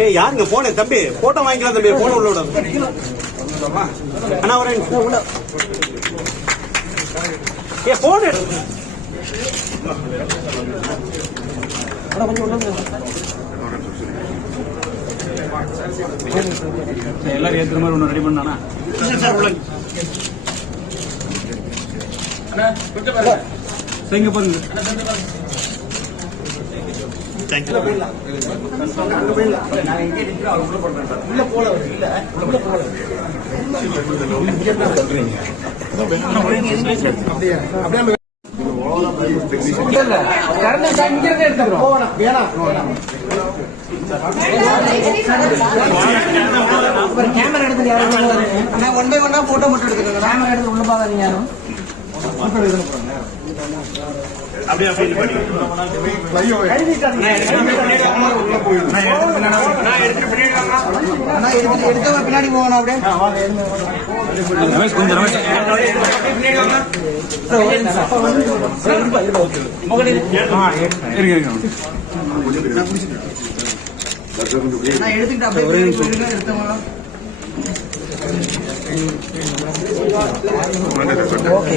ஏய் யாருங்க? போனேன் தம்பி. போட்டோ வாங்கிக்கலாம் தம்பி. போன உள்ள அண்ணா ஒரு உள்ள. ஏ போன் எல்லாரும் ஏத்துற மாதிரி ஒன்று ரெடி பண்ணானா? சார் உள்ள சரிங்க பாருங்க கேமரா எடுத்து யாரும் ஒன் பை ஒன்னா போட்டோ மட்டும் எடுத்துக்கோங்க. கேமரா எடுத்து உள்ள பாக்காதீங்க யாரும். அப்படியே அப்படியே எடுத்து பின்னாடி போகணும் அப்படியே ரமேஷ் கொஞ்சம் எடுத்துக்கிட்டு அப்படியே எடுத்தவங்க ఓకే